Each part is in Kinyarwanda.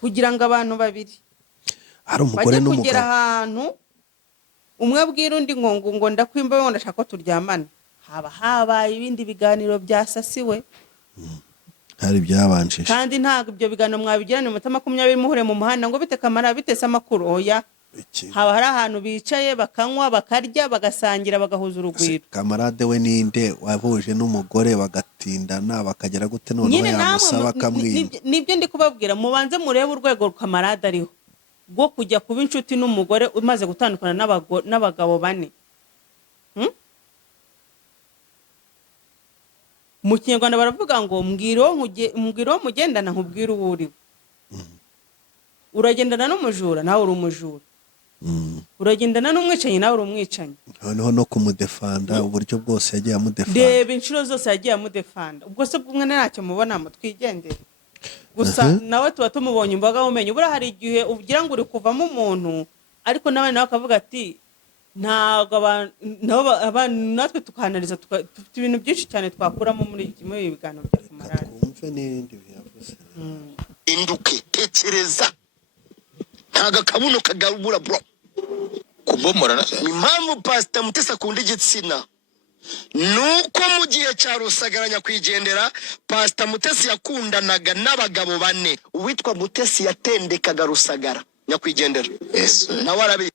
kugira ngo abantu babiri ari umugore bajye kugera n'umugabo ahantu umwe abwira undi ngo ndakwimba ngo ndashaka ko turyamana, haba habaye ibindi biganiro byasasiwe hari byabanjije kandi ntabwo ibyo biganiro mwabigirana mu minota 20 muhure mu muhanda ngo bite Kamara bitese amakuru oya. Haba hari ahantu bicaye bakanywa bakarya bagasangira bagahuza urugwiro. Kamarade we ninde wabuje n'umugore bagatindana bakagera gute none yamusaba kamwima? Nibyo ndi kubabwira, mubanze murebe urwego Kamarade ariho bwo kujya kuba inshuti n'umugore umaze gutandukana n'abagabo bane. Mu Kinyarwanda baravuga ngo mbwiro mugendana nkubwira uwo uriwe. Uragendana n'umujura nawe uri umujura, uragendana n'umwicanyi nawe uri umwicanyi. Noneho no kumudefanda uburyo bwose yagiye amudefanda, reba inshuro zose yagiye amudefanda. Ubwo se bw'umwe ntacyo mubona twigendere gusa nawe tuba tumubonye imbaga mumenye. Bura hari igihe ugira ngo uri kuvamo umuntu ariko nawe akavuga ati ntago abantu natwe tukanaliza dufite ibintu byinshi cyane twakuramo muri ibi biganiro bya Kamarade. Twumve n'ibindi biyavuze. Induke tekereza ntaga kabuno kagarubura bro kubomora impamvu Pastor Mutesi akunda igitsina nuko mu gihe cya Rusagaranya kwigendera Pastor Mutesi yakundanaga n'abagabo bane. Uwitwa Mutesi yatendekaga Rusagara nyakwigendera. Yes nawe arabi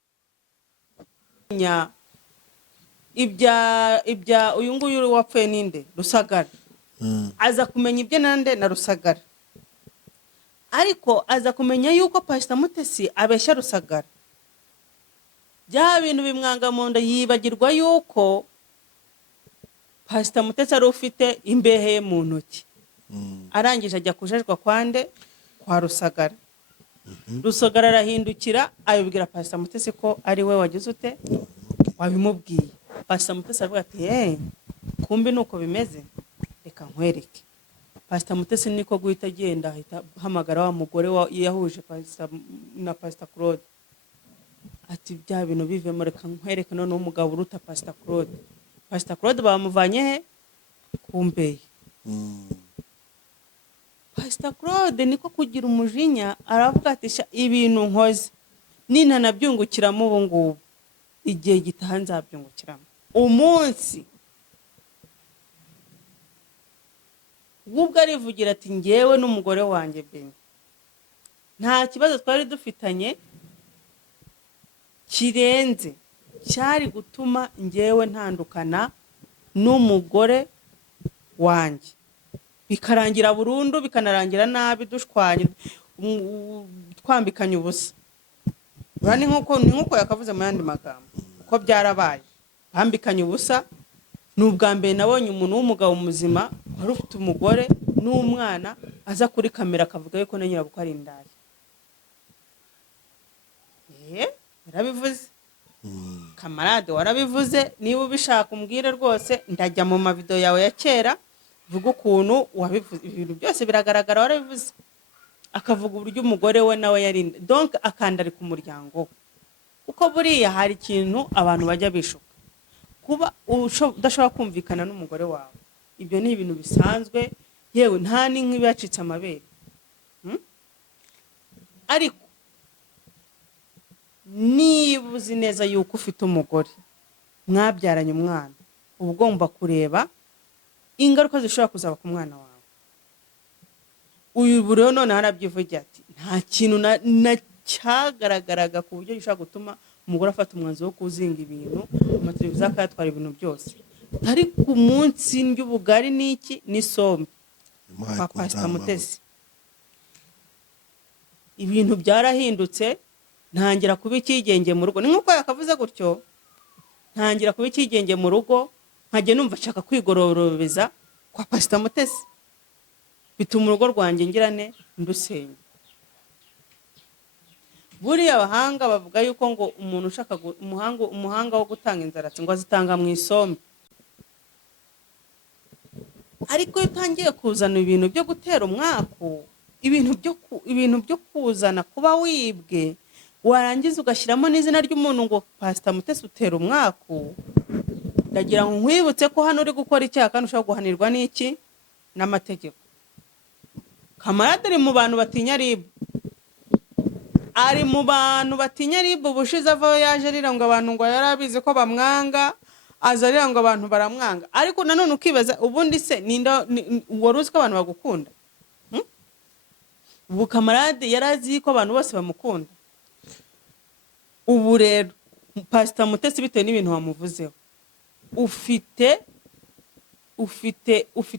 ibya uyu nguyu wapfuye ninde Rusagara. Aza kumenya ibyo nande na Rusagara, ariko aza kumenya yuko Pastor Mutesi abeshya Rusagara. Bya bintu bimwanga mu nda yibagirwa yuko Pastor Mutesi ari ufite imbehe mu ntoki. Arangije ajya kujejwa kwande kwa Rusagara. Rusagara arahindukira abibwira Pastor Mutesi ko ari we wagize ute wabimubwiye. Pastor Mutesi avuga ati kumbi nuko bimeze reka nkwereke. Pastor Mutesi niko guhita agenda ahita hamagara wa mugore yahuje Pastor Claude ati bya bintu bivemo reka nkwereke none umugabo uruta Pastor Claude. Pastor Claude bamuvanye he kumbeye. Pastor Claude niko kugira umujinya aravuga ati ibintu nkoze nina nabyungukiramo ubu ngubu igihe gitaha nzabyungukiramo. Umunsi ubwo arivugira ati ngewe n'umugore wanjye Beni nta kibazo twari dufitanye kirenze cyari gutuma ngewe ntandukana n'umugore wanjye bikarangira burundu bikanarangira nabi dushwanye twambikanye ubusa. Urani nkuko yakavuze mu yandi magambo uko byarabaye bambikanye ubusa. N'ubwa mbere nabonye umuntu w'umugabo muzima wari ufite umugore n'umwana aza kuri kamera akavuga yuko na nyirabukwe ari indaya. Yarabivuze Kamarade warabivuze. Niba ubishaka umbwire rwose ndajya mu mavideo yawe ya kera vuga ukuntu wabivuze. Ibintu byose biragaragara warabivuze. Akavuga uburyo umugore we nawe yarinda donc akandari ku muryango kuko buriya hari ikintu abantu bajya bishuka kuba udashobora kumvikana n'umugore wawe. Ibyo ni ibintu bisanzwe yewe nta n'inkibi yacitse amabere. Ariko niba uzi neza yuko ufite umugore mwabyaranye umwana uba ugomba kureba ingaruka zishobora kuzaba ku mwana wawe. Uyu buriho none harabyivugira ati nta kintu na cyagaragaraga ku buryo gishobora gutuma umugore afata umwanzuro wo kuzinga ibintu amateleviziyo akayatwara ibintu byose. Ariko umunsi nd'ubugari n'iki n'isombe kwa Pastor Mutesi ibintu byarahindutse. Ntangira kuba ikigenge mu rugo. Ni nkuko yakavuze gutyo, ntangira kuba ikigenge mu rugo nkajye numva nshaka kwigororobeza kwa Pastor Mutesi. Bituma urugo rwanjye ngirane ndusenya. Buriya abahanga bavuga yuko ngo umuntu ushaka umuhanga wo gutanga inzaratsi ngo azitanga mu isombe. Ariko iyo utangiye kuzana ibintu byo gutera umwaku, ibintu byo kuzana kuba wibwe, warangiza ugashyiramo n'izina ry'umuntu ngo Pastor Mutesi utera umwaku, ndagira ngo nkwibutse ko hano uri gukora icyaha kandi ushobora guhanirwa n'iki n'amategeko. Kamarade ari mu bantu batinya RIB ari mu bantu batinya ribu bushize avaho yaje arira ngo abantu ngo yarabize ko bamwanga aza arira ngo abantu baramwanga ariko nanone ukibaza ubundi se ninda wari uzi ko abantu bagukunda ubu kamarade yarazi ko abantu bose bamukunda ubu rero Pastor Mutesi bitewe n'ibintu wamuvuzeho ufite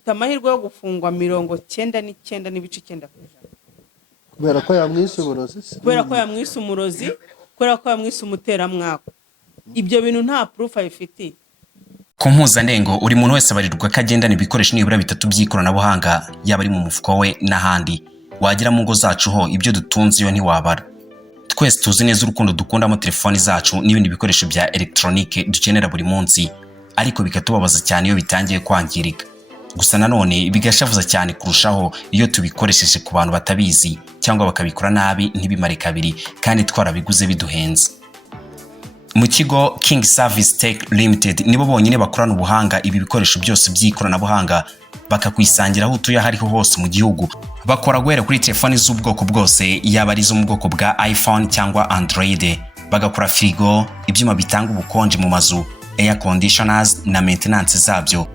amahirwe yo gufungwa 99.9%. kubera ko yamwise uburozi kubera ko yamwise umurozi kubera ko yamwise umuteramwako ibyo bintu nta proof ayifitiye ku mpuzandengo uri muntu wese abarirwa kagendana ibikoresho nibura 3 by'ikoranabuhanga yaba ari mu mufuko we n'ahandi wagira mu ngo zacu ho ibyo dutunze yo ntiwabara twese tuzi neza urukundo dukundamo telefoni zacu n'ibindi bikoresho bya electronique dukenera buri munsi ariko bikatubabaza cyane iyo bitangiye kwangirika gusa nanone bigashavuza cyane kurushaho iyo tubikoresheje ku bantu batabizi cyangwa bakabikora nabi ntibimare kabiri kandi twarabiguze biduhenze. Mu kigo King Service Tech Limited nibo bonyine bakorana ubuhanga ibi bikoresho byose by'ikoranabuhanga bakakwisangira aho utuye hariho hose mu gihugu. Bakora guhera kuri telefoni z'ubwoko bwose yaba ari zo mu bwoko bwa iPhone cyangwa Android, bagakora frigo, ibyuma bitanga ubukonje mu mazu, air conditioners na maintenance zabyo,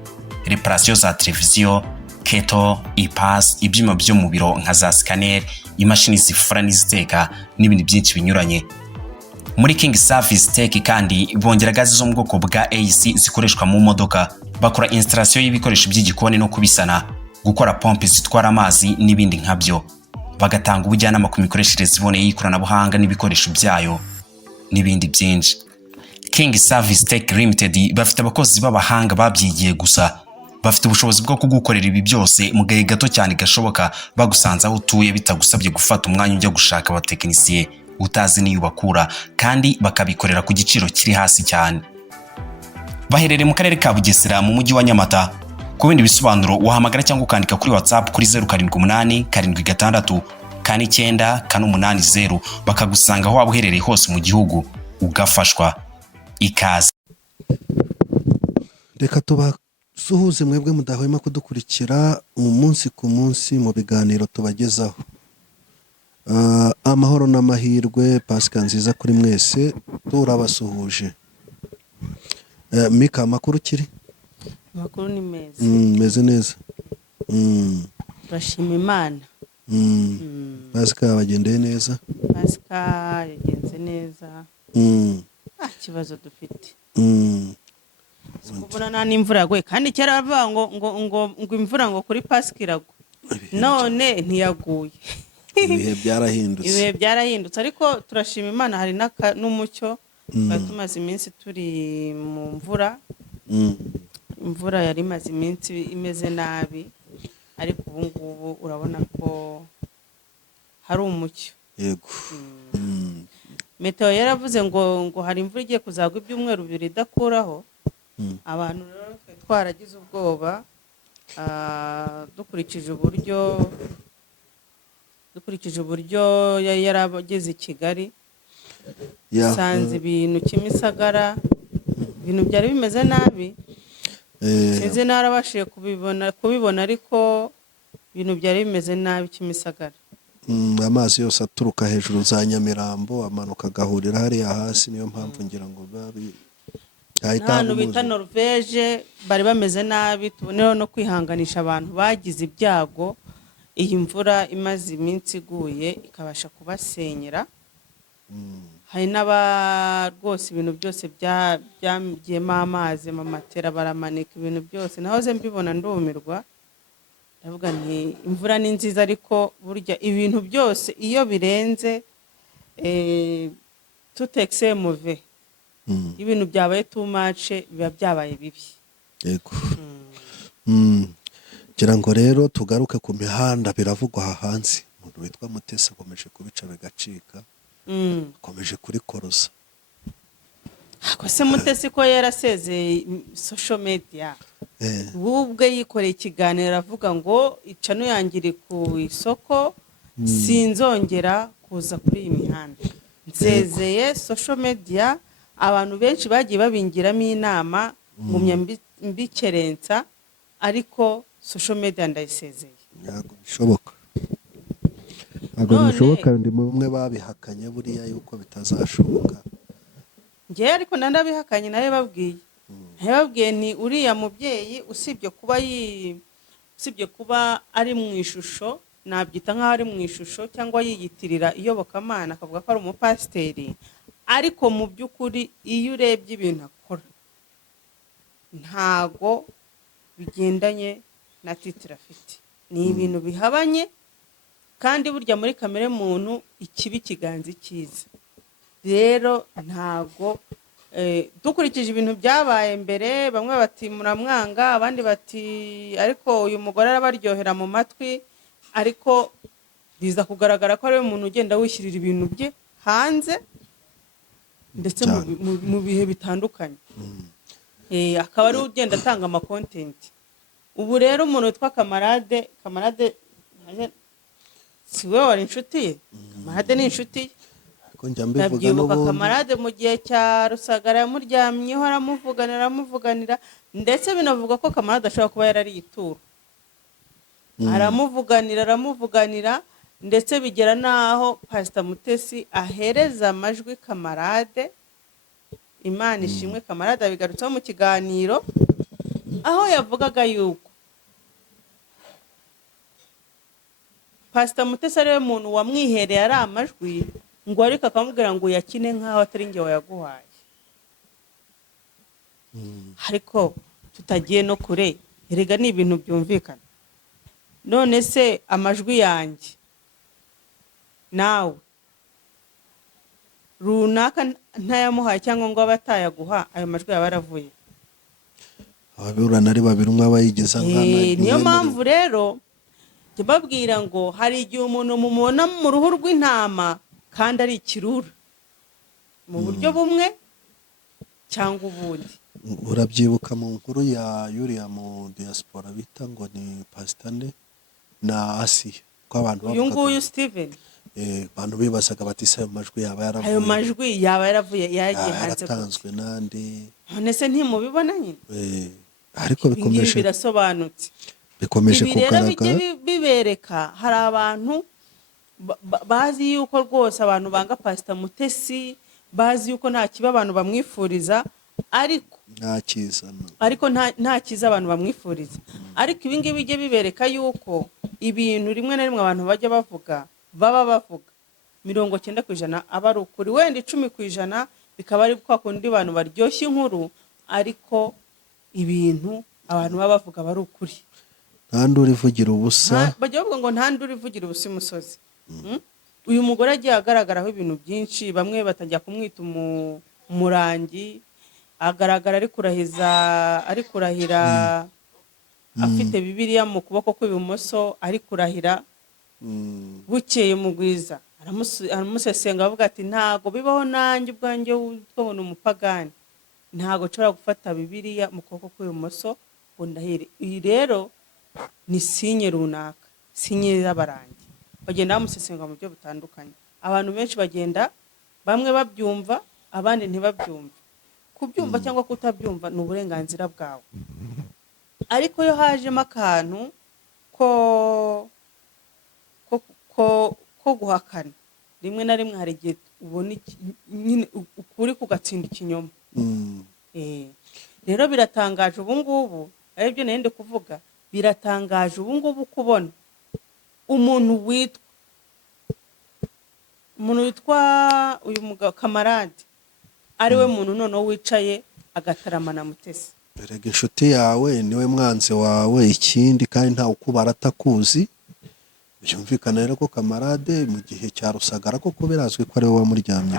reparation za televiziyo, keto, ipas, ibyuma byo mu biro nka za scanner, imashini zifura n'iziteka n'ibindi byinshi binyuranye. Muri King Service Tech kandi bongera gazi zo mu bwoko bwa AC zikoreshwa mu modoka, bakora installation y'ibikoresho by'igikoni no kubisana, gukora pompe zitwara amazi n'ibindi nkabyo, bagatanga ubujyanama ku mikoreshereze iboneye y'ikoranabuhanga n'ibikoresho byayo n'ibindi byinshi. King Service Tech Limited bafite abakozi b'abahanga babyigiye gusa, bafite ubushobozi bwo kugukorera ibi byose mu gahe gato cyane gashoboka, bagusanze aho utuye bitagusabye gufata umwanya ujya gushaka abatekinisiye utazi niyo bakura, kandi bakabikorera ku giciro kiri hasi cyane. Baherereye mu karere ka Bugesera mu mujyi wa Nyamata. Ku bindi bisobanuro wahamagara cyangwa ukandika kuri WhatsApp kuri 078 76 49 880 bakagusanga aho waba uherereye hose mu gihugu ugafashwa. Ikaze. Reka tubasuhuze mwebwe mudahwema kudukurikira umunsi ku munsi mu biganiro tubagezaho. Amahoro n'amahirwe, Pasika nziza kuri mwese, turabasuhuje. Mika, amakuru kiri? Amakuru ni meza. Meze neza. Turashima Imana. Pasika yabagendeye neza? Pasika yagenze neza. Kibazo dufite. Kubona nta n'imvura yaguye kandi kera bavuga ngo imvura ngo kuri Pasika iragwa. None ntiyaguye. Ibihe byarahindutse ariko turashima Imana, hari n'umucyo. Tumaze iminsi turi mu mvura. Imvura yari imaze iminsi imeze nabi ariko ubu ngubu urabona ko hari umucyo. Yego. Meteo yaravuze ngo hari imvura igiye kuzagwa ibyumweru 2 idakuraho. Abantu rero twaragize ubwoba dukurikije uburyo yari yarabageze i Kigali. Sanze ibintu Kimisagara, ibintu byari bimeze nabi. Sinzi narabashije kubibona ariko ibintu byari bimeze nabi Kimisagara. Amazi yose aturuka hejuru za Nyamirambo amanuka gahurira hariya hasi, niyo mpamvu ngira ngo babi hano bita Norvege bari bameze nabi. Tuboneho no kwihanganisha abantu bagize ibyago iyi mvura imaze iminsi iguye ikabasha kubasenyera. Hari n'aba rwose ibintu byose byagiyemo amazi, amamatera baramanika ibintu byose. Nahoze mbibona ndumirwa, ndavuga nti imvura ni nziza ariko burya ibintu byose iyo birenze tout excès mauvais. Ibintu byabaye too much biba byabaye bibi. Yego. Gira ngo rero tugaruke ku mihanda, biravugwa hanze. Umuntu witwa Mutesi akomeje kubica bigacika. Akomeje kuri korosa. Ako se Mutesi ko yarasezeye social media. Ubwe yikoreye ikiganiro avuga ngo icano yangire ku isoko, sinzongera kuza kuri iyi mihanda. Nzezeye social media. Abantu benshi bagiye babingiramo inama ngumya mbikerensa ariko social media ndayisezeye. Yago bishoboka. ntabwo None- bishoboka ndi bumwe babihakanye buriya yuko bitazashoboka. njyewe ariko nandabihakanye nawe babwiye ni uriya mubyeyi usibye kuba ari mu ishusho, nabyita nk'aho ari mu ishusho cyangwa yiyitirira iyobokamana akavuga ko ari umupasiteri, ariko mu by'ukuri iyo urebye ibintu akora ntago bigendanye na titire afite, ni ibintu bihabanye, kandi burya muri kamere muntu ikibi kiganza icyiza. Rero ntago dukurikije ibintu byabaye mbere, bamwe bati muramwanga, abandi bati ariko uyu mugore arabaryohera mu matwi, ariko biza kugaragara ko ari we muntu ugenda wishyirira ibintu bye hanze ndetse mu bihe bitandukanye. Akaba ari ugenda atanga amakontenti. Ubu rero umuntu witwa Kamarade si we wari inshuti ye? Kamarade ni inshuti ye. Ndabyibuka Kamarade mu gihe cya Rusagara yamuryamyeho aramuvuganira, ndetse binavuga ko Kamarade ashobora kuba yarariye ituro. Aramuvuganira ndetse bigera n'aho Pastor Mutesi ahereza amajwi Kamarade. Imana ishimwe, Kamarade abigarutseho mu kiganiro aho yavugaga yuko Pastor Mutesi ari we muntu wamwihereye ari amajwi, ngo ariko akamubwira ngo yakine nk'aho atari njye wayaguhaye. Ariko tutagiye no kure, erega ni ibintu byumvikana. None se amajwi yanjye nawe runaka ntayamuhaye cyangwa ngo abe atayaguha, ayo majwi yaba yaravuye? Ababurana ari babiri, umwe aba yigeza nkana. Niyo mpamvu rero babwira ngo hari igihe umuntu mumubona mu ruhu rw'intama kandi ari ikirura mu buryo bumwe cyangwa ubundi. Urabyibuka mu nkuru ya Yuriya mu diaspora bita ngo ni Pastor na Asiya, ko abantu uyu nguyu Steven, abantu bibazaga bati se ayo majwi yaba yaravuye? ayo majwi yaba yaravuye yagiye hanze yaratanzwe nandi? None se ntimubibona nyine? Ariko bikomeje birasobanutse, bikomeje kugaragara. bijye bibereka hari abantu bazi yuko rwose abantu banga Pastor Mutesi, bazi yuko nta kiba abantu bamwifuriza, ariko nta cyiza abantu bamwifuriza. Ariko ibi ngibi bijye bibereka yuko ibintu rimwe na rimwe abantu bajya bavuga 90% aba ari ukuri, wenda 10% bikaba ari kwa kundi abantu baryoshya inkuru, ariko ibintu abantu baba bavuga bari ukuri. Ntanduri vugira ubusa, bajya bavuga ngo ntanduri vugira ubusa umusozi. Uyu mugore agiye agaragaraho ibintu byinshi, bamwe batajya kumwita umurangi, agaragara ari kurahira afite Bibiliya mu kuboko kw'ibumoso, ari kurahira. Bukeye mugwiza aramusesenga avuga ati ntago bibaho nanjye ubwanjye ubwo ni umupagani, ntago nshobora gufata Bibiliya mu kuboko kw'ibumoso ngo ndahire. Iyi rero ni sinye runaka, sinye y'abarangi. Bagenda bamusesenga mu buryo butandukanye. Abantu benshi bagenda bamwe babyumva, abandi ntibabyumve. Kubyumva cyangwa kutabyumva ni uburenganzira bwawe, ariko yo hajemo akantu ko guhakana, rimwe na rimwe hari igihe ubona nyine ukuri kugatsinda ikinyoma. Rero biratangaje ubu ngubu, aribyo nende kuvuga, biratangaje ubu ngubu kubona umuntu witwa uyu mugabo Kamarade ari we muntu noneho wicaye agataramana Mutesi. Erega inshuti yawe niwe mwanzi wawe, ikindi kandi nta ukubara atakuzi. Byumvikana rero ko Kamarade mu gihe cya Rusagara ko birazwi ko ari we wamuryamye.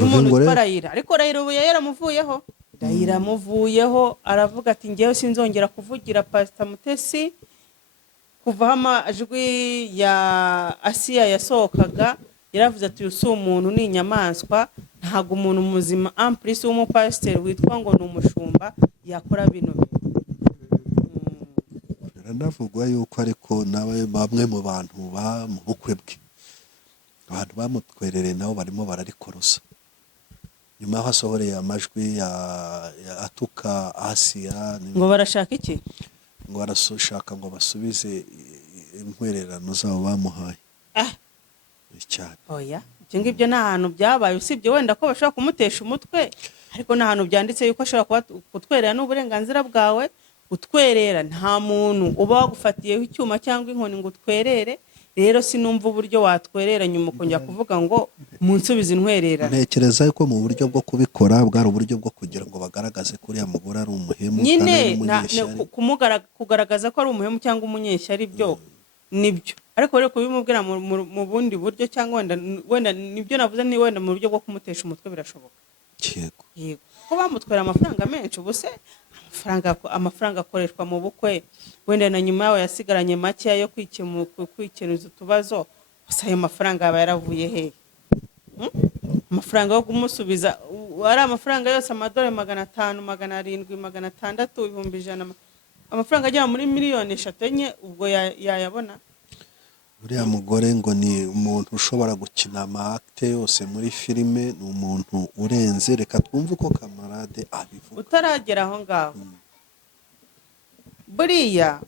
Umuntu witwa Rayira, ariko Rayira ubu yaramuvuyeho. Yaramuvuyeho aravuga ati ngewe sinzongera kuvugira Pastor Mutesi. Kuva amajwi ya Asiya yasohokaga, yaravuze ati uyu si umuntu, ni inyamaswa, ntago umuntu muzima amprise w'umupasiteri witwa ngo ni umushumba yakora bino. Biranavugwa yuko ariko nawe bamwe mu bantu mu bukwe bwe, abantu bamutwerereye nabo barimo bararikorosa. Nyuma aho asohoreye amajwi atuka Asiya, ngo barashaka iki? Ngo barashaka ngo basubize intwererano zabo bamuhaye. cyane. oya ibyo ngibyo nta hantu byabaye usibye wenda ko bashobora kumutesha umutwe ariko nta hantu byanditse yuko ashobora kuba kutwerera n'uburenganzira bwawe. Utwerera nta muntu uba wagufatiyeho icyuma cyangwa inkoni ngo utwerere. Rero sinumva uburyo watwerera nyuma ukongera kuvuga ngo munsubize intwererane. Ntekereza ko mu buryo bwo kubikora bwari uburyo bwo kugira ngo bagaragaze ko uriya mugore ari umuhemu nyine kugaragaza ko ari umuhemu cyangwa umunyeshyari byo nibyo, ariko rero kubimubwira mu bundi buryo cyangwa wenda nibyo navuze, ni wenda mu buryo bwo kumutesha umutwe birashoboka. Yego ko bamutwara amafaranga menshi, ubuse amafaranga akoreshwa mu bukwe, wenda na nyuma yawe yasigaranye make yo kwikenuza utubazo, gusa ayo mafaranga yaba yaravuye hehe? Amafaranga yo kumusubiza ari amafaranga yose amadolari 500, 700, 600, 1,000, amafaranga agera muri miliyoni 3 enye, ubwo yayabona. Uriya mugore ngo ni umuntu ushobora gukina ama-acte yose muri filime, ni umuntu urenze. Reka twumve uko Kamarade abivuga utaragera aho ngaho. Buriya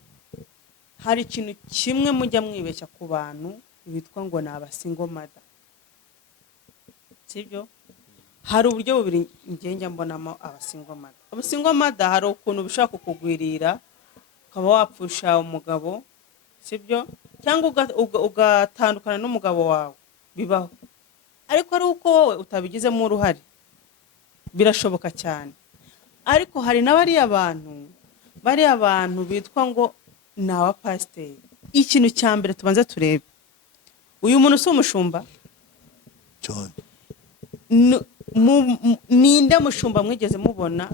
hari ikintu kimwe mujya mwibeshya ku bantu bitwa ngo ni abasingomada, sibyo? Hari uburyo bubiri ngenge mbonamo abasingomada. Abasingomada hari ukuntu bishaka kukugwirira ukaba wapfusha umugabo, sibyo? Cyangwa ugatandukana n'umugabo wawe, bibaho. Ariko ari uko wowe utabigizemo uruhare, birashoboka cyane. Ariko hari n'abariya bantu bitwa ngo ni abapasiteri. Ikintu cya mbere tubanza turebe, uyu muntu si umushumba? John, ninde mushumba mwigeze mubona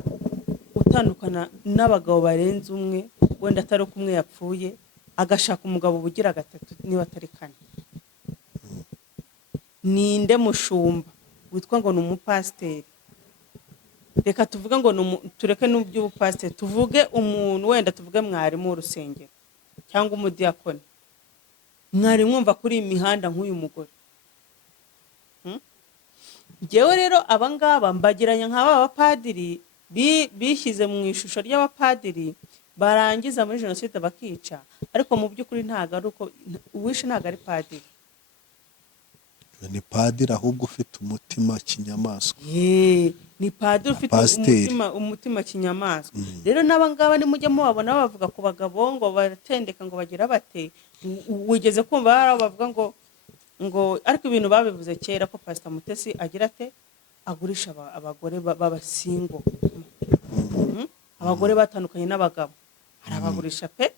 utandukana n'abagabo barenze umwe, wenda atari uko umwe yapfuye agashaka umugabo bugira 3 niba atari 4? Ninde mushumba witwa ngo ni umupasiteri? Reka tuvuge ngo tureke n'uby'ubupasiteri, tuvuge umuntu wenda tuvuge mwarimu w'urusengero cyangwa umudiyakoni. Mwari mwumva kuri imihanda nk'uyu mugore? Ngewe rero abangaba mbagiranya nk'aba bapadiri bishyize mu ishusho ry'abapadiri barangiza muri jenoside bakica, ariko mu by'ukuri ntago ari uko uwishe, ntago ari padiri. ni padiri ahubwo ufite umutima kinyamaswa. Ni padiri ufite umutima kinyamaswa. Rero n'abangaba nimujye mubabona bavuga ku bagabo ngo baratendeka ngo bagira bate, wigeze kumva hari bavuga ngo ariko ibintu babivuze kera ko Pastor Mutesi agira ate agurisha abagore babasingo, abagore batandukanye n'abagabo arabagurisha pe.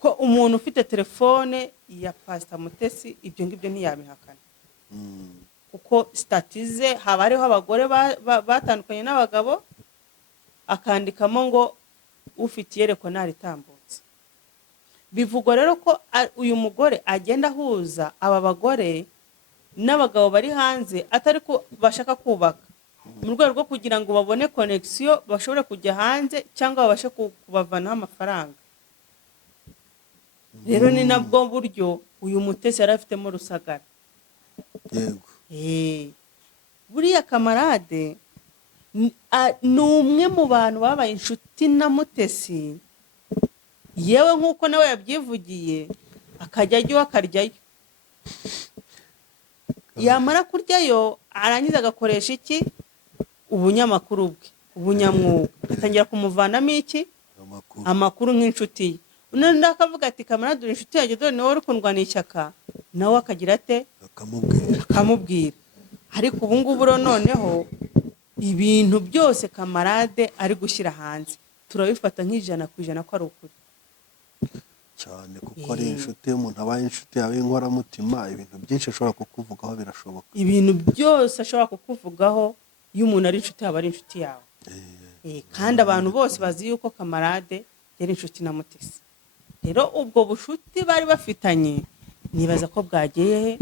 Ko umuntu ufite telefone ya Pastor Mutesi ibyo ngibyo ntiyabihakana, kuko statize haba hariho abagore batandukanye n'abagabo, akandikamo ngo ufite yerekwa naritambutse. Bivugwa rero ko uyu mugore agenda ahuza aba bagore n'abagabo bari hanze, atari ko bashaka kubaka, mu rwego rwo kugira ngo babone connection bashobore kujya hanze cyangwa babashe kubavanaho amafaranga. Rero ni nabwo buryo uyu Mutesi yari afitemo Rusagara. Yego. Buriya Kamarade ni umwe mu bantu babaye inshuti na Mutesi, yewe nk'uko nawe yabyivugiye, akajya ajyayo akaryayo, yamara kuryayo arangiza agakoresha iki? Ubunyamakuru bwe, ubunyamwuga, atangira kumuvanamo iki? Amakuru nk'inshuti ye. Undi akavuga ati Kamarade uri inshuti yanjye, dore nawe uri kundwana ishyaka, nawe akagira ate? Akamubwira. Ariko ubu ngubu noneho ibintu byose Kamarade ari gushyira hanze turabifata nk'ijana ko ari ukuri cyane, kuko ari inshuti y'umuntu, abaye inshuti yawe y'inkoramutima, ibintu byinshi ashobora kukuvugaho birashoboka. Ibintu byose ashobora kukuvugaho iyo umuntu ari inshuti yawe, ari inshuti yawe. Kandi abantu bose bazi yuko Kamarade yari inshuti na Mutesi. Rero ubwo bushuti bari bafitanye nibaza ko bwagiye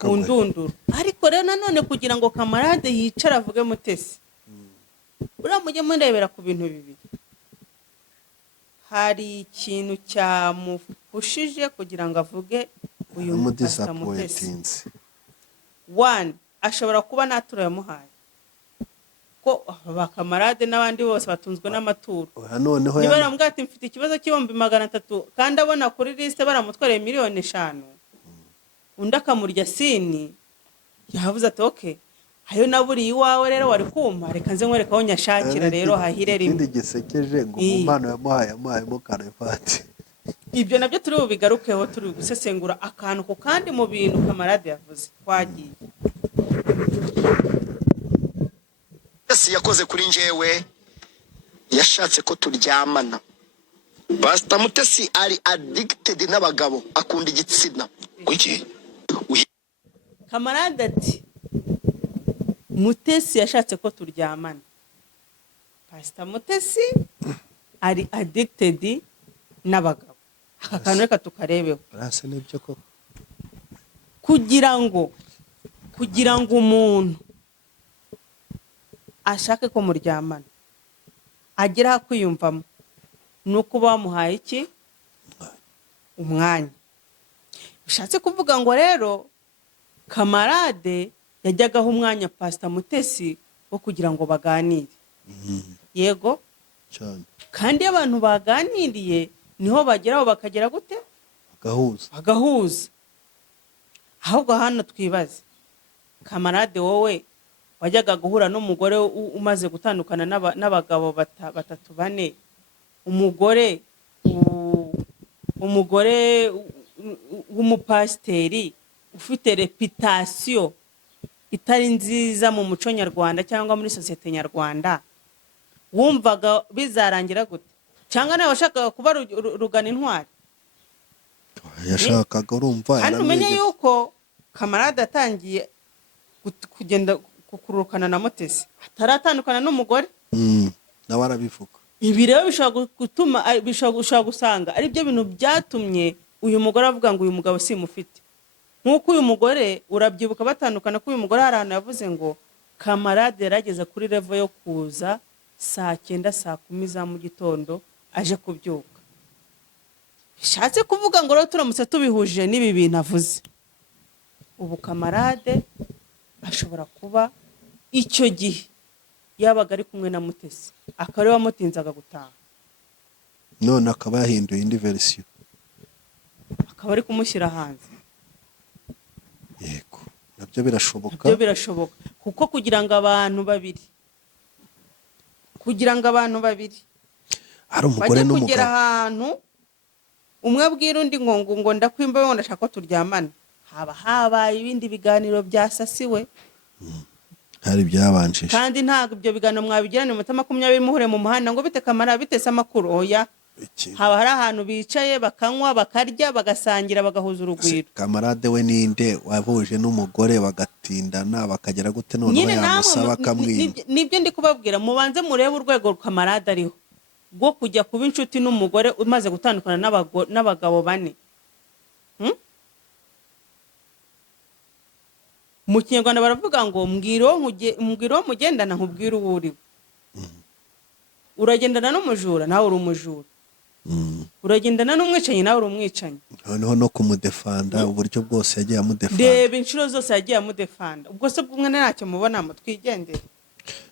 ku ndunduro. Ariko rero nanone kugira ngo Kamarade yicara avuge Mutesi, uriya mujye murebera ku bintu bibiri. Hari ikintu cyamufushije kugira ngo avuge uyu Mutesi. One, ashobora kuba naturo yamuhaye, ko ba Kamarade n'abandi bose batunzwe n'amaturo. Niba ramubwira ati mfite ikibazo cy'ibihumbi 300 kandi abona kuri liste baramutwareye miliyoni 5, undi akamurya sini, yavuze ati okay, ayo naburiye iwawe rero wari kumpa, reka nze nkwereka aho nyashakira rero hahire rimwe. ikindi gisekeje ngo mu mpano yamuhayemo karevati. Ibyo nabyo turi bubigarukeho, turi gusesengura akantu ko kandi mu bintu kamarade yavuze twagiye. Ese yakoze kuri njyewe, yashatse ko turyamana. Pastor Mutesi ari addicted n'abagabo, akunda igitsina. Kuki? Kamarade ati Mutesi yashatse ko turyamana. Pastor Mutesi ari addicted n'abagabo. Aka kantu reka tukarebeho. Rase nibyo koko. Kugira ngo umuntu ashake ko muryamana, agera kwiyumvamo, nuko bamuhaye iki? Umwanya. Bishatse kuvuga ngo rero kamarade yajyagaho umwanya Pastor Mutesi wo kugira ngo baganire. Yego Cyane. kandi abantu baganiriye niho bageraho bakagera gute? Bagahuza. Ahubwo hano twibaze, kamarade wowe wajyaga guhura n'umugore umaze gutandukana n'abagabo batatu bane, umugore w'umupasiteri ufite reputation itari nziza mu muco nyarwanda cyangwa muri sosiyete nyarwanda, wumvaga bizarangira gute? Cyangwa nawe washakaga kuba rugana intwari? Yashakaga, urumva kandi umenye yuko kamarade atangiye kugenda kukurukana na Mutesi ataratandukana n'umugore. nawe arabivuga. Ibi rero bishobora gutuma bishobora gusanga ari byo bintu byatumye uyu mugore avuga ngo uyu mugabo simufite. Nkuko uyu mugore urabyibuka batandukana, ko uyu mugore hari ahantu yavuze ngo kamarade yarageze kuri level yo kuza saa 9 saa 10 za mu gitondo aje kubyuka. Bishatse kuvuga ngo rero turamutse tubihuje n'ibi bintu avuze, ubu kamarade ashobora kuba icyo gihe yabaga ari kumwe na Mutesi, akaba wamutinzaga gutaha, none akaba yahinduye indi version, akaba ari kumushyira hanze. Yego, nabyo birashoboka. Nabyo birashoboka kuko kugira ngo abantu babiri hari umugore n'umugabo kugera ahantu umwe abwira undi ngo ndakwimba we ndashaka ko turyamana, haba habaye ibindi biganiro byasasiwe. hari byabanjije, kandi ntabwo ibyo biganiro mwabigirana mu minota 20 muhure mu muhanda ngo bite kamara bitese amakuru. Oya, haba hari ahantu bicaye bakanywa bakarya bagasangira bagahuza urugwiro. kamarade we ninde wahuje n'umugore bagatindana bakagera gute? None yamusaba akamwima. Nibyo ndi kubabwira, mubanze murebe urwego kamarade ariho bwo kujya kuba inshuti n'umugore umaze gutandukana n'abagabo bane. Mu Kinyarwanda baravuga ngo mbwiro mugendana nkubwira uwo uriwe. Uragendana n'umujura nawe uri umujura, uragendana n'umwicanyi nawe uri umwicanyi. Noneho no kumudefanda uburyo bwose yagiye amudefanda, reba inshuro zose yagiye amudefanda. Ubwo se bw'umwe ntacyo mubonamo, twigendere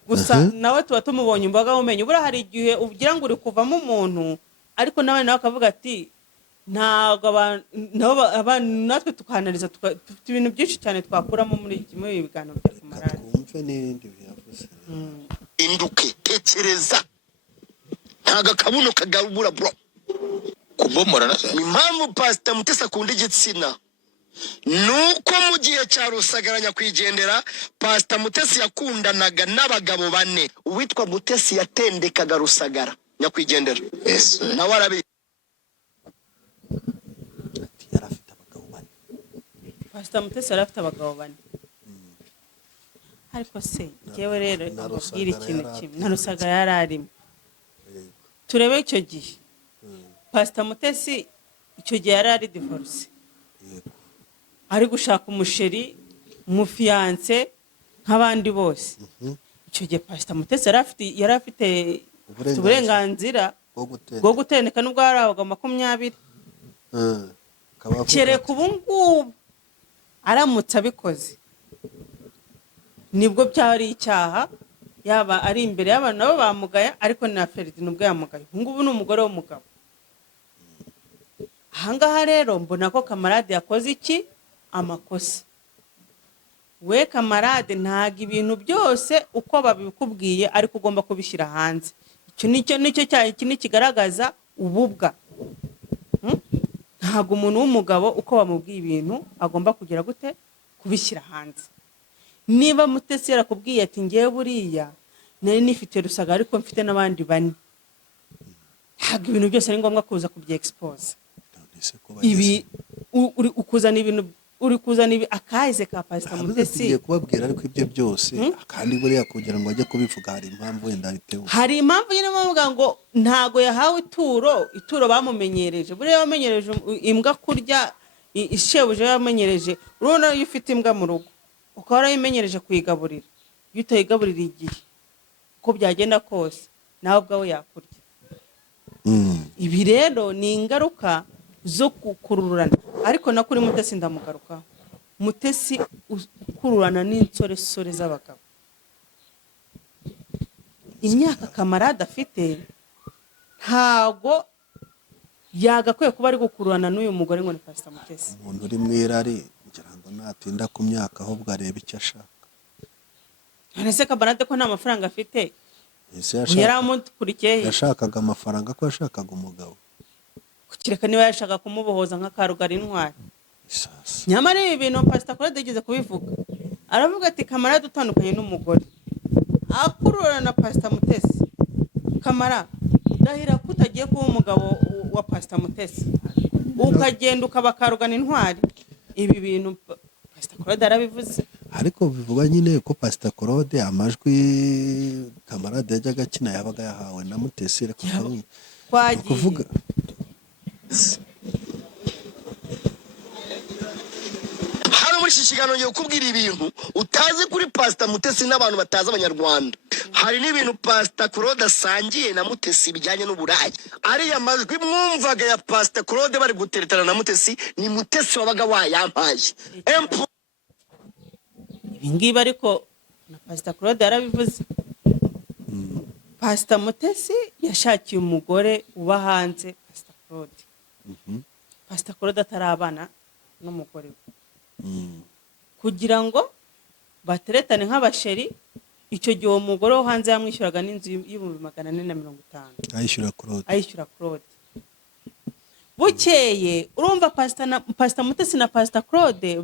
gusa. Nawe tuba tumubonye imbaga mumenye. Bura hari igihe ugira ngo uri kuvamo umuntu, ariko nawe akavuga ati ntago abantu natwe tukanaliza, dufite ibintu byinshi cyane twakuramo muri ibi biganiro bya kamarade. twumve n'ibindi biyavuze. Induke, tekereza, ntago akabuno kagabura bro, kubomora. Impamvu Pastor Mutesi akunda igitsina nuko mu gihe cya Rusagaranya kwigendera Pastor Mutesi yakundanaga n'abagabo bane. Uwitwa Mutesi yatendekaga Rusagara nyakwigendera. Yes, nawe arabi yarafite abagabo bane. Pastor Mutesi yarafite abagabo bane. Ariko se jewe rero ababwira ikintu kimwe, na Rusagara yararimo. Turebe icyo gihe Pastor Mutesi icyo gihe yarari divorce, ari gushaka umusheri umufiance nk'abandi bose. Icyo gihe Pastor Mutesi yari afite uburenganzira bwo gutendeka n'ubwo hari abagabo 20. Kereka ubu ngubu aramutse abikoze nibwo byari icyaha, yaba ari imbere y'abantu nabo bamugaya, ariko na Ferdinand ubwo yamugaye. Ubu ngubu ni umugore w'umugabo. Ahangaha rero mbona ko kamarade yakoze iki? amakosa. We kamarade ntago ibintu byose uko babikubwiye ariko ugomba kubishyira hanze. Icyo nicyo cyane kigaragaza ububwa. Ntago umuntu w'umugabo uko bamubwiye ibintu agomba kugira gute kubishyira hanze. Niba Mutesi yarakubwiye ati ngiye buriya nari nifite Rusagara ariko mfite n'abandi bane, ntago ibintu byose ari ngombwa kuza kubye expose. Ibi ukuzana ibintu uri kuzana ibi akaze ka Pastor Mutesi ngiye kubabwira ariko ibyo byose kandi buriya kugira ngo ajye kubivuga hari impamvu wenda bitewe. Hari impamvu nyine bavuga ngo ntago yahawe ituro bamumenyereje. Buriya bamenyereje imbwa kurya ishebuje yamenyereje. Urabona iyo ufite imbwa mu rugo ukaba warayimenyereje kuyigaburira, iyo utayigaburira igihe uko byagenda kose nawe ubwawe yakurya. Ibi rero ni ingaruka zo kukururana. Ariko nakuri Mutesi ndamugaruka. Mutesi ukururana n'insoresore z'abagabo. Imyaka kamarade afite ntago yagakwiye kuba ari gukururana n'uyu mugore ngo ni Pastor Mutesi. Umuntu uri mwirari ngira ngo natinda ku myaka ahubwo areba icyo ashaka. Nese kamarade ko nta mafaranga afite. Yaramukurikiye. Yashakaga amafaranga ko yashakaga umugabo. Kukireka niba yashaka kumubohoza nk'akarugari intwari. Nyamara ibi bintu Pastor Claude yigeze kubivuga. Aravuga ati kamarade utandukanye n'umugore. Akururana na Pastor Mutesi. Kamara ndahira kutagiye kuba umugabo wa Pastor Mutesi. Ukagenda ukabakarugana intwari. Ibi bintu Pastor Claude arabivuze. Ariko bivuga nyine ko Pastor Claude amajwi kamarade yajyaga akina yabaga yahawe na Mutesi reka kuvuga hano muri iki kiganiro ngiye kukubwira ibintu utazi kuri Pastor Mutesi n'abantu batazi Abanyarwanda. Hari n'ibintu Pastor Claude asangiye na Mutesi bijyanye n'uburayi. Ariya majwi mwumvaga ya Pastor Claude bari guteretana na Mutesi ni Mutesi wabaga wayampaye. Ibingibi ariko na Pastor Claude yarabivuze. Pastor Mutesi yashakiye umugore uba hanze Pastor Claude. Pastor Claude atarabana n'umugore we. Kugira ngo bateretane nk'abasheri. Icyo gihe umugore wo hanze yamwishyuraga n'inzu $450. Ayishyura Claude. Bukeye urumva Pastor Mutesi na Pastor Claude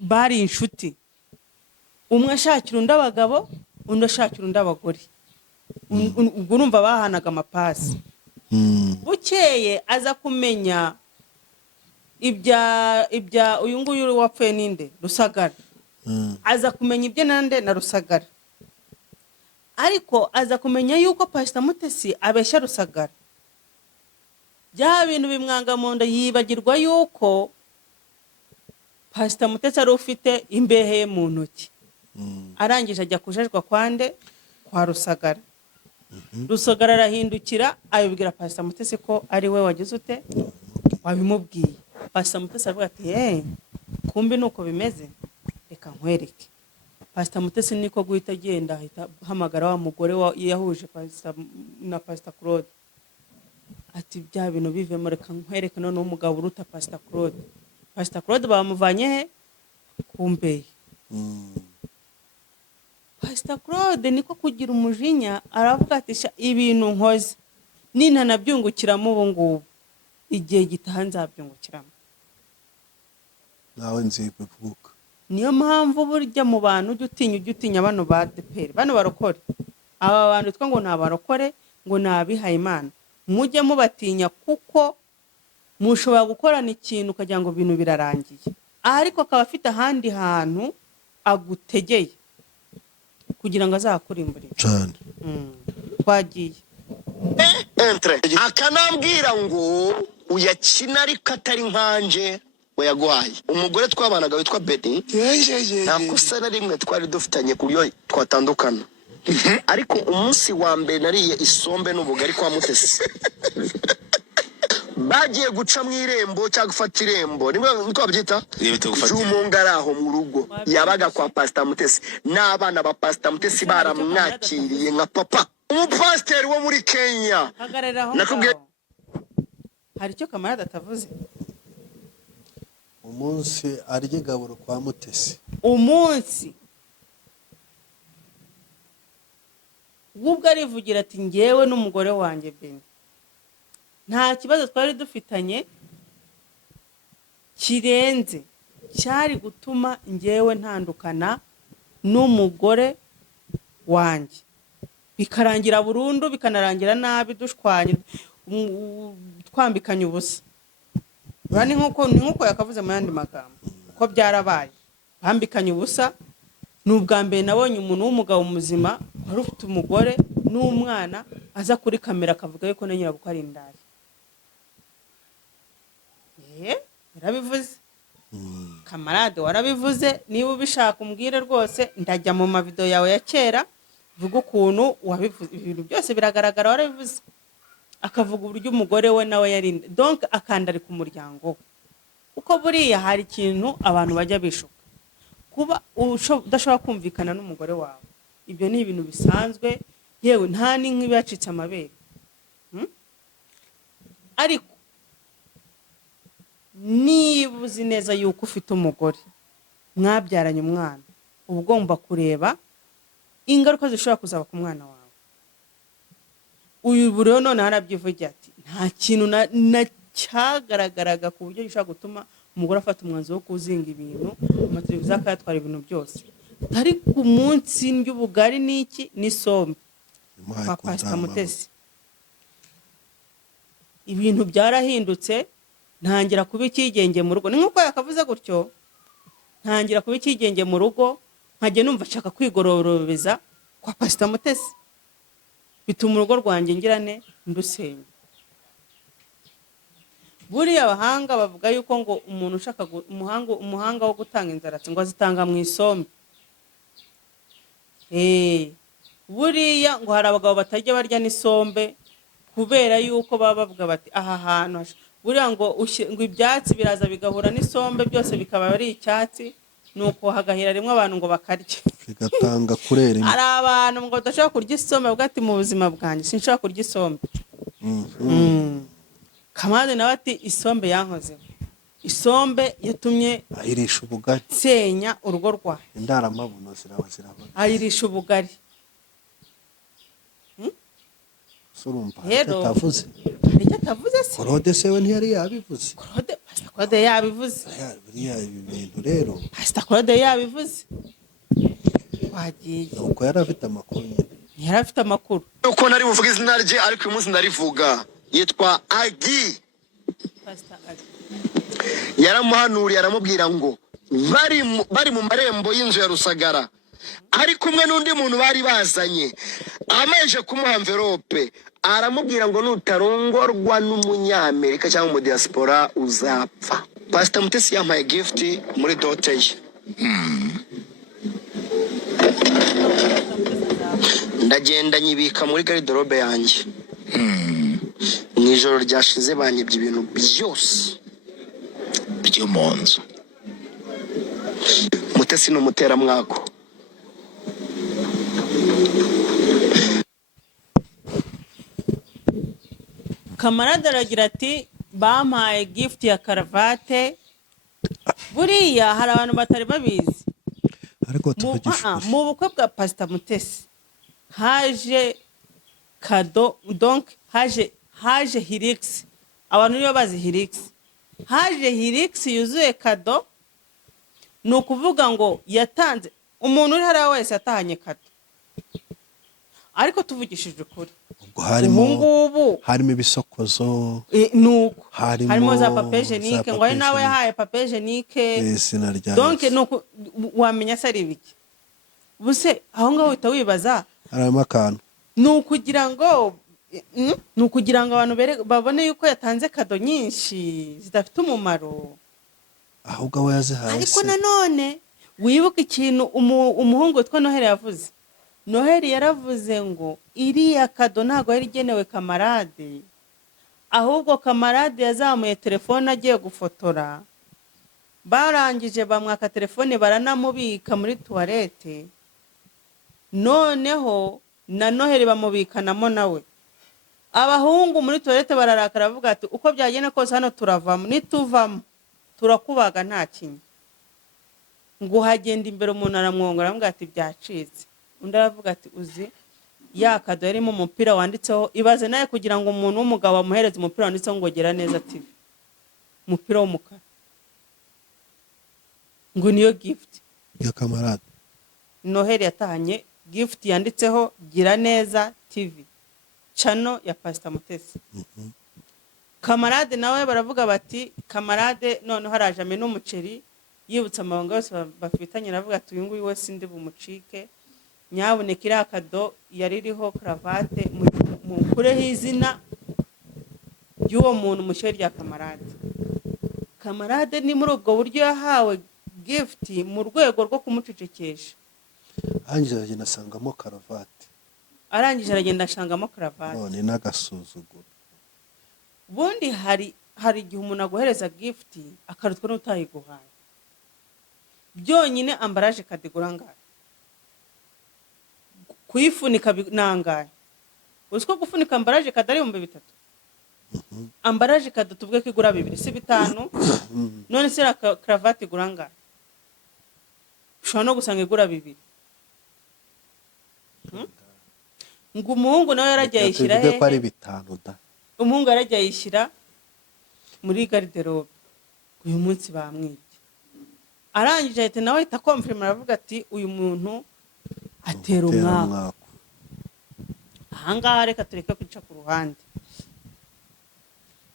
bari inshuti. Umwe ashakira undi abagabo, undi ashakira undi abagore. Ubwo urumva bahanaga amapasi. Bukeye aza kumenya ibya uyu nguyu wapfuye ninde Rusagara. Aza kumenya ibye nande na Rusagara. Ariko aza kumenya yuko Pastor Mutesi abeshya Rusagara. Bya bintu bimwanga mu nda yibagirwa yuko Pastor Mutesi ari ufite imbehe mu ntoki. Arangije ajya kujajwa kwande kwa Rusagara. Rusagara arahindukira abibwira Pastor Mutesi ko ari we wagize ute wabimubwiye. Pastor Mutesi avuga ati kumbe nuko bimeze reka nkwereke. Pastor Mutesi niko guhita agenda ahita hamagara wa mugore yahuje na Pastor Claude. Ati bya bintu bivemo reka nkwereke none umugabo uruta Pastor Claude. Pastor Claude bamuvanye he kumbe. Pastor Claude niko kugira umujinya aravuga ati ibintu nkoze nina nabyungukiramo ubu ngubu igihe gitahanze abyungukiramo. Nawe nzi kuvuga. Niyo mpamvu burya mu bantu ujya utinya bano ba DPR bano barokore. Aba bantu twa ngo nabarokore ngo nabihaye Imana. Mujye mubatinya kuko mushobora gukorana ikintu ukagira ngo ibintu birarangiye. Ariko akaba afite ahandi hantu agutegeye kugira ngo azakurimbure cyane. Twagiye akanambwira ngo uyakina ariko atari nkanje wayaguhaye. Umugore twabanaga witwa Betty nta kosa na rimwe twari dufitanye ku buryo twatandukana. Ariko umunsi wa mbere nariye isombe n'ubugari kwa Mutesi. Bagiye guca mu irembo cyangwa gufata irembo niko babyita umungaraho mu rugo yabaga kwa Pastor Mutesi n'abana ba Pastor Mutesi baramwakiriye nka papa. Umupasiteri wo muri Kenya hagareraho nakubwiye hari icyo kamarade atavuze. umunsi arya igaburo kwa Mutesi. umunsi ubwo arivugira ati ngewe n'umugore wanjye Beni nta kibazo twari dufitanye kirenze cyari gutuma ngewe ntandukana n'umugore wanjye bikarangira burundu bikanarangira nabi dushwanye twambikanye ubusa. Ni nkuko yakavuze mu yandi magambo ko byarabaye bambikanye ubusa. Ni ubwa mbere nabonye umuntu w'umugabo muzima wari ufite umugore n'umwana aza kuri kamera akavuga yuko na nyirabukwe ari indaya. Yarabivuze kamarade, warabivuze. Niba ubishaka umbwire rwose ndajya mu mavideo yawe ya kera vuga ukuntu wabivuze. Ibintu byose biragaragara warabivuze. Akavuga uburyo umugore we nawe yarinda donc akandari ku muryango. Uko buriya hari ikintu abantu bajya bishuka kuba udashobora kumvikana n'umugore wawe. Ibyo ni ibintu bisanzwe, yewe nta n'inkibi yacitse amabere. Ariko niba uzi neza yuko ufite umugore mwabyaranye umwana uba ugomba kureba ingaruka zishobora kuzaba ku mwana wawe. Uyu rero none harabyivugira ati nta kintu na cyagaragaraga ku buryo gishobora gutuma umugore afata umwanzuro wo kuzinga ibintu amateleviziyo akayatwara ibintu byose. Ariko umunsi ry'ubugari n'iki n'isombe kwa Pastor Mutesi ibintu byarahindutse. Ntangira kuba ikigenge mu rugo. Ni nkuko yakavuze gutyo, ntangira kuba ikigenge mu rugo nkajya numva nshaka kwigororobeza kwa Pastor Mutesi, bituma urugo rwanjye ngirane ndusenya. Buriya abahanga bavuga yuko ngo umuntu ushaka umuhanga wo gutanga inzaratsi ngo azitanga mu isombe. Buriya ngo hari abagabo batajya barya n'isombe kubera yuko baba bavuga bati aha hantu buriya ngo ibyatsi biraza bigahura n'isombe byose bikaba ari icyatsi, nuko hagahira rimwe abantu ngo bakarye bigatanga kurera. Ari abantu ngo badashobora kurya isombe bavuga ati mu buzima bwanjye sinshobora kurya isombe. Kamade nawe ati isombe yankozeho. Isombe yatumye ayirisha ubugari, senya urugo rwa indaramabuno ziraba ayirisha ubugari. Surumva Rero tavuze icyo atavuze se Claude se we ntiyari yabivuze. Pastor Claude yabivuze. Buriya ibi bintu rero Pastor Claude yabivuze. Wagiye nuko yari afite amakuru nyine. yari afite amakuru uko nari buvuga izina rye ariko uyu munsi ndarivuga. Yitwa Agi. Pastor Agi Yaramuhanuriye aramubwira ngo bari mu marembo y'inzu ya Rusagara ari kumwe n'undi muntu bari bazanye ameje kumuha envelope aramubwira ngo nutarongorwa n'umunyamerika cyangwa mu diaspora uzapfa. Pastor Mutesi yampaye gift muri dote ye. Ndagenda nyibika muri garderobe yanjye. Mu ijoro ryashize banyibye ibintu byose byo mu nzu. Mutesi ni umuteramwako. Kamarade aragira ati bampaye gift ya karavate. Buriya hari abantu batari babizi. Ariko tuvugisha mu bukwe bwa Pastor Mutesi haje kado, donc haje Hilix. Abantu niyo bazi Hilix. Haje Hilix yuzuye kado. Ni ukuvuga ngo yatanze umuntu uri hariya wese yatahanye kado. Ariko tuvugishije ukuri ubwo harimo ibisokozo, nuko harimo za papier hygienique ngo ari nawe yahaye papier hygienique. Donc nuko wamenya se ari ibiki. Buse aho ngaho uhita wibaza harimo akantu nukugira ngo abantu babone yuko yatanze kado nyinshi zidafite umumaro. ahubwo abo yazihaye. Ariko nanone wibuka ikintu umuhungu witwa Noheli yavuze. Noheli yaravuze ngo iriya kado ntago yari igenewe Kamarade, ahubwo Kamarade yazamuye telefone agiye gufotora, barangije bamwaka telefone baranamubika muri toilette, noneho na Noheli bamubikanamo nawe. Abahungu muri toilette bararakara bavuga ati uko byagenda kose hano turavamo, nituvamo turakubaga nta kinya ngo hagenda imbere umuntu aramwongora aramubwira ati byacitse, undi aravuga ati uzi ya kado yarimo umupira wanditseho, ibaze nawe kugira ngo umuntu w'umugabo amuhereze umupira wanditseho ngo Gira Neza TV, umupira w'umukara, ngo niyo gift ya kamarade. Noheli yatahanye gift yanditseho Gira Neza TV, channel ya Pastor Mutesi. Kamarade nawe baravuga bati kamarade none haraje ame n'umuceri yibutsa amabanga yose bafitanye, aravuga ati uyu nguyu wese ndi bumucike, nyaboneka iriya kado yari iriho cravate mu kureho izina y'uwo muntu mushyire rya kamarade. Kamarade ni muri ubwo buryo yahawe gift mu rwego rwo kumucecekesha. Angela agenda asangamo karavate, Arangije aragenda ashangamo cravate. none n'agasuzuguro. Bundi hari igihe umuntu aguhereza gift akarutwa n'utayiguhaye. Byonyine ambaraje kategura ngaye, kuyifunika nangaye. Uziko gufunika ambaraje kadari 3,000. Ambaraje kado tuvuge ko igura 2 si 5. None se cravate igura ngaye, ushobora no gusanga igura 2. Ngo umuhungu nawe yaragiye yishyira he ko ari 5 da. Umuhungu yaragiye yishyira muri garderobe, uyu munsi bamwibye. Arangije ahita nawe ahita confirm aravuga ati uyu muntu atera umwaka. Ahangaha reka tureke kwica ku ruhande.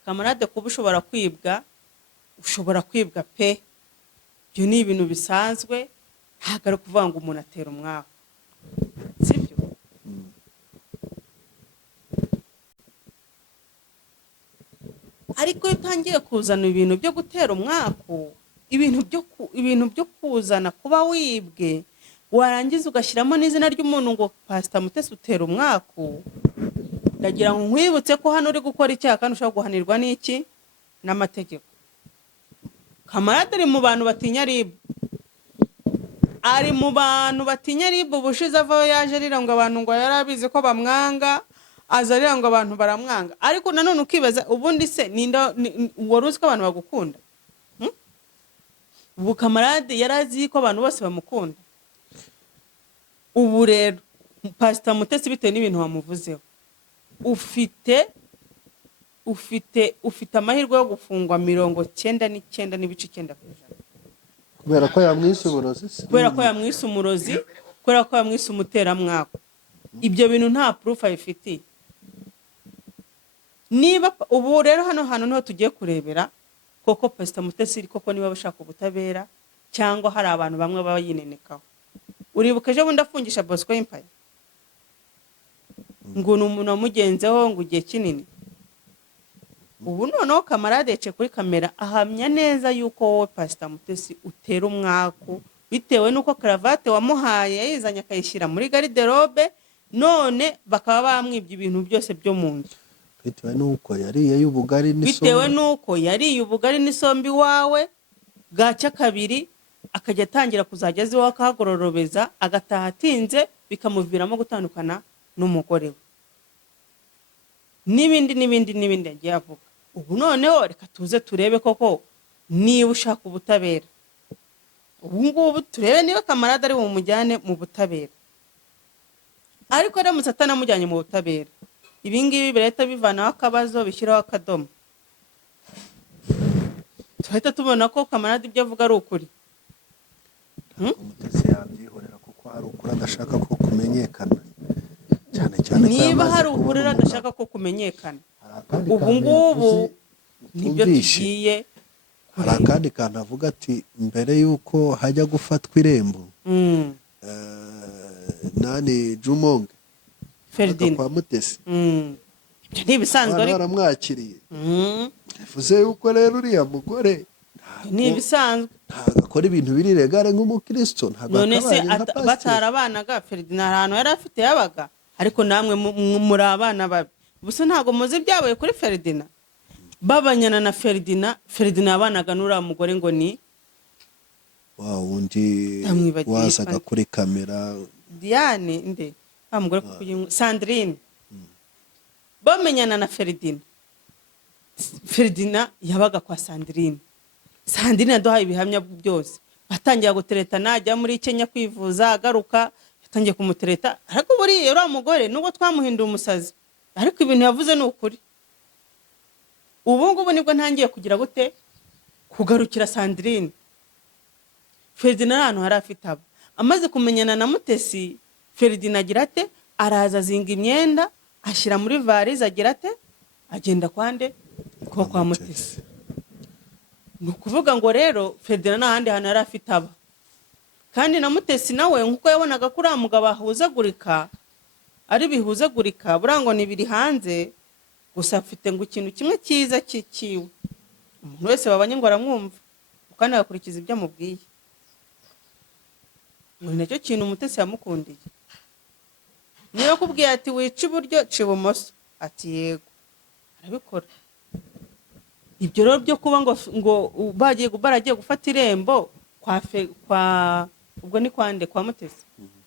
Kamarade kuba ushobora kwibwa pe, byo ni ibintu bisanzwe, ntabwo ari kuvuga ngo umuntu atera umwaka, sibyo? Ariko iyo utangiye kuzana ibintu byo gutera umwaka, ibintu byo kuzana kuba wibwe, warangiza ugashyiramo n'izina ry'umuntu ngo Pastor Mutesi utera umwaka, ndagira ngo nkwibutse ko hano uri gukora icyaha kandi ushobora guhanirwa n'iki n'amategeko. Kamarade ari mu bantu batinya RIB, ari mu bantu batinya RIB. Ubushize avaho yaje arira ngo abantu ngo yarabize ko bamwanga, azarira ngo abantu baramwanga. Ariko nanone ukibaza ubundi se ninda wari uzi ko abantu bagukunda? Ubu Kamarade yarazi ko abantu bose bamukunda. Ubu rero Pastor Mutesi bitewe n'ibintu wamuvuzeho, ufite amahirwe yo gufungwa 99.9%. Kubera ko yamwise uburozi, kubera ko yamwise umurozi, kubera ko yamwise umuteramwaka. Ibyo bintu nta proof ayifitiye. Niba ubu rero hano niho tugiye kurebera koko Pastor Mutesi koko niba bashaka ubutabera cyangwa hari abantu bamwe baba yinenekaho. Uribuka ejo bundi afungisha Bosco Empire ngo n'umuntu wamugenzeho ngo ugiye kinini. Ubu noneho Kamarade yece kuri kamera ahamya neza yuko wowe Pastor Mutesi utera umwako bitewe nuko cravate wamuhaye yizanye akayishyira muri garderobe, none bakaba bamwibye ibintu byose byo mu nzu. Bitewe nuko yariye y'ubugari n'isombe, bitewe nuko yariye ubugari n'isombe wawe, bwacya kabiri akajya atangira kuzajya aziho akahagororobeza, agataha atinze, bikamuviramo gutandukana n'umugore we, n'ibindi yagiye avuga. Ubu noneho reka tuze turebe koko niba ushaka ubutabera. Ubu ngubu turebe niba Kamarade ari bumujyane mu butabera. Ariko aramutse atanamujyanye mu butabera, ibingibi birahita bivanaho akabazo bishyiraho akadomo. Tuhita tubona ko Kamarade ibyo avuga ari ukuri. Mutesi yabyihorera kuko hari ukuri adashaka ko kumenyekana, cyane niba hari ukuri adashaka ko kumenyekana. Ubu ngubu nibyo tugiye. Hari akandi kantu avuga ati mbere yuko hajya gufatwa irembo, nani Jumonge Ferdinand kwa Mutesi, ibyo ntibisanzwe ari baramwakiriye. Bivuze yuko rero uriya mugore ntibisanzwe ntabwo akora ibintu biri regare nk'umukristo. None se batarabanaga Ferdinand ahantu yari afite yabaga, ariko namwe muri abana babi. Ubuse ntago muzi byabaye kuri Ferdinand babanyana na Ferdinand abanaga n'uriya mugore ngo ni wundi wazaga kuri kamera, Diane nde mugore Sandrine. Bamenyana na Ferdinand yabaga kwa Sandrine. Sandrine yaduhaye ibihamya byose, batangira gutereta, najya muri Kenya kwivuza agaruka yatangiye kumutereta. Ariko buriya uriya mugore nubwo twamuhinduye umusazi, ariko ibintu yavuze ni ukuri. Ubu ngubu nibwo ntangiye kugira gute kugarukira Sandrine. Ferdinand ahantu hari afite aba amaze kumenyana na Mutesi, Ferdinand agira ate, araza azinga imyenda ashyira muri varize, agira ate, agenda kwande ko kwa Mutesi. Ni ukuvuga ngo rero Ferdinand n'ahandi hantu yari afite aba, kandi na Mutesi nawe nk'uko yabonaga ko uriya mugabo ahuzagurika, ari bihuzagurika, burango ni biri hanze gusa, afite ngo ikintu kimwe cyiza kikiwe, umuntu wese babanye ngo aramwumva kandi agakurikiza ibyo amubwiye. Ngo nacyo kintu Mutesi yamukundiye. Niyo kubwiye ati wica iburyo ca ibumoso, ati yego arabikora. Ibyo rero byo kuba ngo baragiye gufata irembo kwa ubwo ni kwande kwa Mutesi,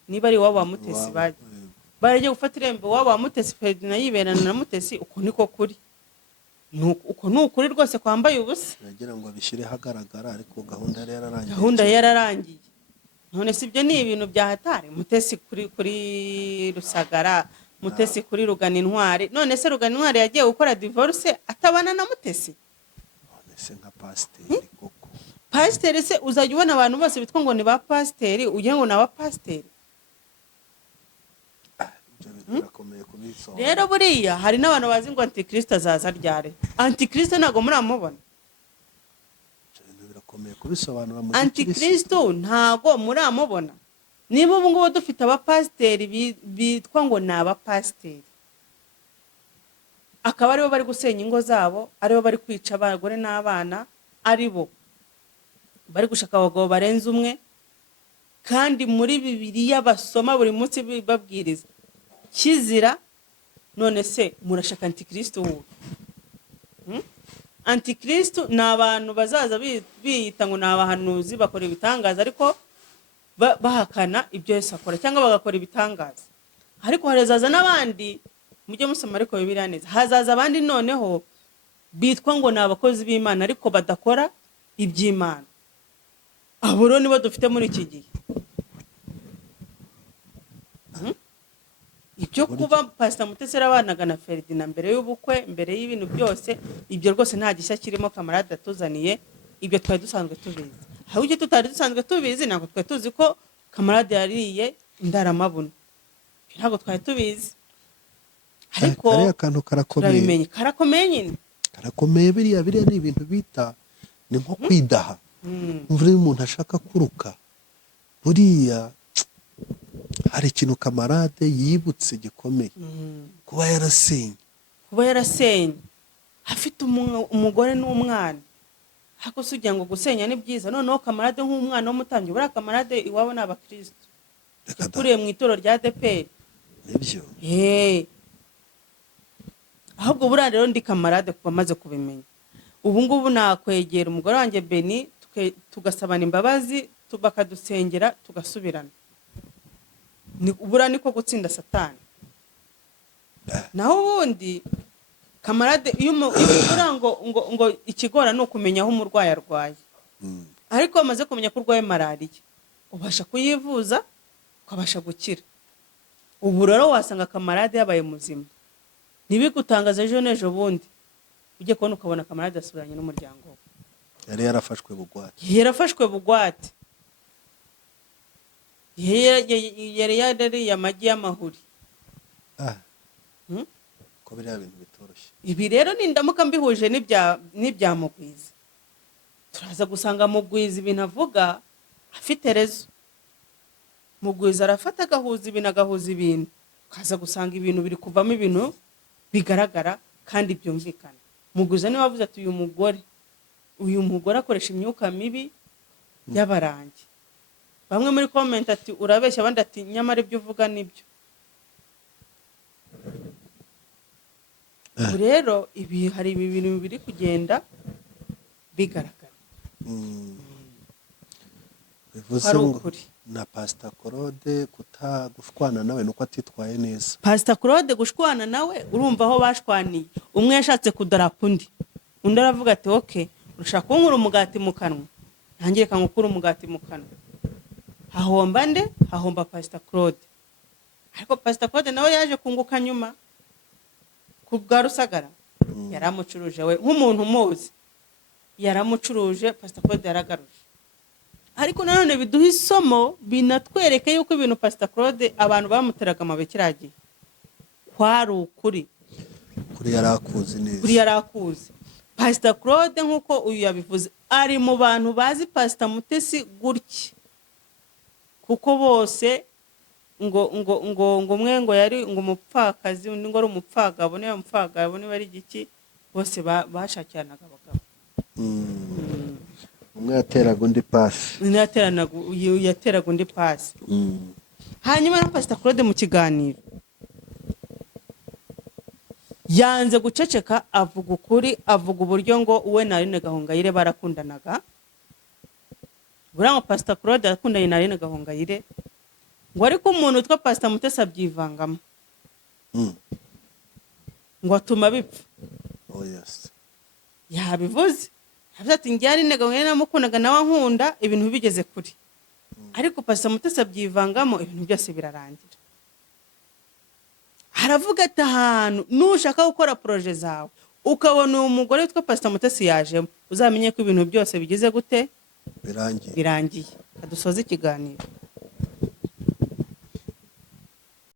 niba ari iwabo wa Mutesi baragiye gufata irembo iwabo wa Mutesi, Ferdinand yiberana na Mutesi. Uko niko kuri, uko ni ukuri rwose kwambaye ubusa. yagira ngo abishyire hagaragara, ariko gahunda yararangiye. None si ibyo ni ibintu bya hatari. Mutesi kuri Rusagara, Mutesi kuri Rugana Intwari. None se Rugana Intwari yagiye gukora divorce atabana na Mutesi? None se nka pasiteri koko, Pasiteri se uzajya ubona abantu bose bitwa ngo ni ba pasiteri ugira ngo ni aba pasiteri? ibyo bintu birakomeye kubisobanura. Rero buriya hari n'abantu bazi ngo Antikristo azaza ryari. Antikristo ntago muramubona. Ibyo bintu birakomeye kubisobanura mu Antikristo ntago muramubona. Niba ubu ngubu dufite abapasiteri bitwa ngo ni abapasiteri, akaba aribo bari gusenya ingo zabo, aribo bari kwica abagore n'abana, aribo bari gushaka abagabo barenze umwe, kandi muri Bibiliya basoma buri munsi babwiriza kizira. None se murashaka Antikristo wowe? Antikristo ni abantu bazaza biyita ngo ni abahanuzi, bakora ibitangaza ariko bahakana ibyo Yesu akora, cyangwa bagakora ibitangaza. Ariko hazaza n'abandi, mujye musoma ariko Bibiliya neza, hazaza abandi noneho bitwa ngo ni abakozi b'Imana ariko badakora iby'Imana. Abo rero nibo dufite muri iki gihe. Ibyo kuba Pastor Mutesi yarabanaga na Ferdinand mbere y'ubukwe, mbere y'ibintu byose, ibyo rwose nta gishya kirimo kamarade atuzaniye. Ibyo twari dusanzwe tubizi. Aho icyo tutari dusanzwe tubizi, ntabwo twari tuzi ko kamarade yariye indaramabuno. Ntabwo twari tubizi. Ariko kariya kantu karakomeye, karakomeye nyine, karakomeye. Biriya ni ibintu bita ni nko kwidaha. Mvura y'umuntu ashaka kuruka, buriya hari ikintu kamarade yibutse gikomeye, kuba yarasenye afite umugore n'umwana. Hako sugira ngo gusenya ni byiza. Noneho kamarade nk'umwana w'umutambyi, buriya kamarade iwabo ni abakristo, yakuriye mu itoro rya ADEPR. Nibyo. Ahubwo buriya rero ndi kamarade kuba maze kubimenya. Ubu ngubu nakwegera umugore wanjye Beni tugasabana imbabazi, bakadusengera tugasubirana. Buriya niko gutsinda Satani. Naho ubundi kamarade iyo ubura ngo ikigora no kumenya aho umurwayi arwaye. Ariko amaze kumenya ko urwaye malariya, ubasha kuyivuza ukabasha gukira. Ubu rero wasanga kamarade yabaye muzima. Ntibigutangaza ejo n'ejo bundi ujye kubona ukabona kamarade asubiranye n'umuryango we. Yari yarafashwe bugwate. Yari yariye amagi y'amahuri. Ko biriya bintu bitoroshye. Ibi rero nindamuka mbihuje n'ibya Mugwiza, turaza gusanga Mugwiza ibintu avuga afite rezo. Mugwiza arafata agahuza ibintu, ukaza gusanga ibintu biri kuvamo ibintu bigaragara kandi byumvikana. Mugwiza niwe wavuze ati uyu mugore akoresha imyuka mibi y'abarangi. Bamwe muri comment ati urabeshya, abandi ati nyamara ibyo uvuga nibyo. Rero ibi hari ibintu biri kugenda bigaragara. Bivuze ngo na Pastor Claude kutagushwana nawe nuko atitwaye neza. Pastor Claude gushwana nawe urumva aho bashwaniye. Umwe yashatse kudarapu undi aravuga ati okay, ushaka kunkura umugati mu kanwa, nanjye reka ngukure umugati mu kanwa. Hahomba nde? Hahomba Pastor Claude. Ariko Pastor Claude nawe yaje kunguka nyuma ku bwa Rusagara. Yaramucuruje we nk'umuntu muzi, yaramucuruje, Pastor Claude yaragaruje. Ariko nanone biduha isomo, binatwereke yuko ibintu Pastor Claude abantu bamuteraga amabe kiragiye kwari ukuri. kuri yarakuzi neza. Kuri yarakuzi. Pastor Claude nk'uko uyu yabivuze ari mu bantu bazi Pastor Mutesi gutya, kuko bose ngo umwe ngo yari ngo umupfakazi, undi ngo ari umupfagabo, niba umupfagabo niba ari igiki, bose bashakiranaga abagabo. Umwe yateraga undi pasi. Yateraga undi pasi. Hanyuma na Pastor Claude mu kiganiro yanze guceceka, avuga ukuri, avuga uburyo ngo uwe na Aline Gahongayire barakundanaga. Buriya Pastor Claude yakundanye na Aline Gahongayire, ngo ariko umuntu utwa Pastor Mutesi abyivangamo, ngo atuma bipfa. Oh yes. Yabivuze. Yavuze ati njye Aline Gahongayire namukundaga nawe ankunda, ibintu bigeze kuri. Ariko Pastor Mutesi abyivangamo, ibintu byose birarangira. Haravuga ati ahantu nushaka gukora projet zawe ukabona umugore witwa Pastor Mutesi yajemo, uzamenye ko ibintu byose bigize gute? Birangiye. Birangiye. Kadusoza ikiganiro.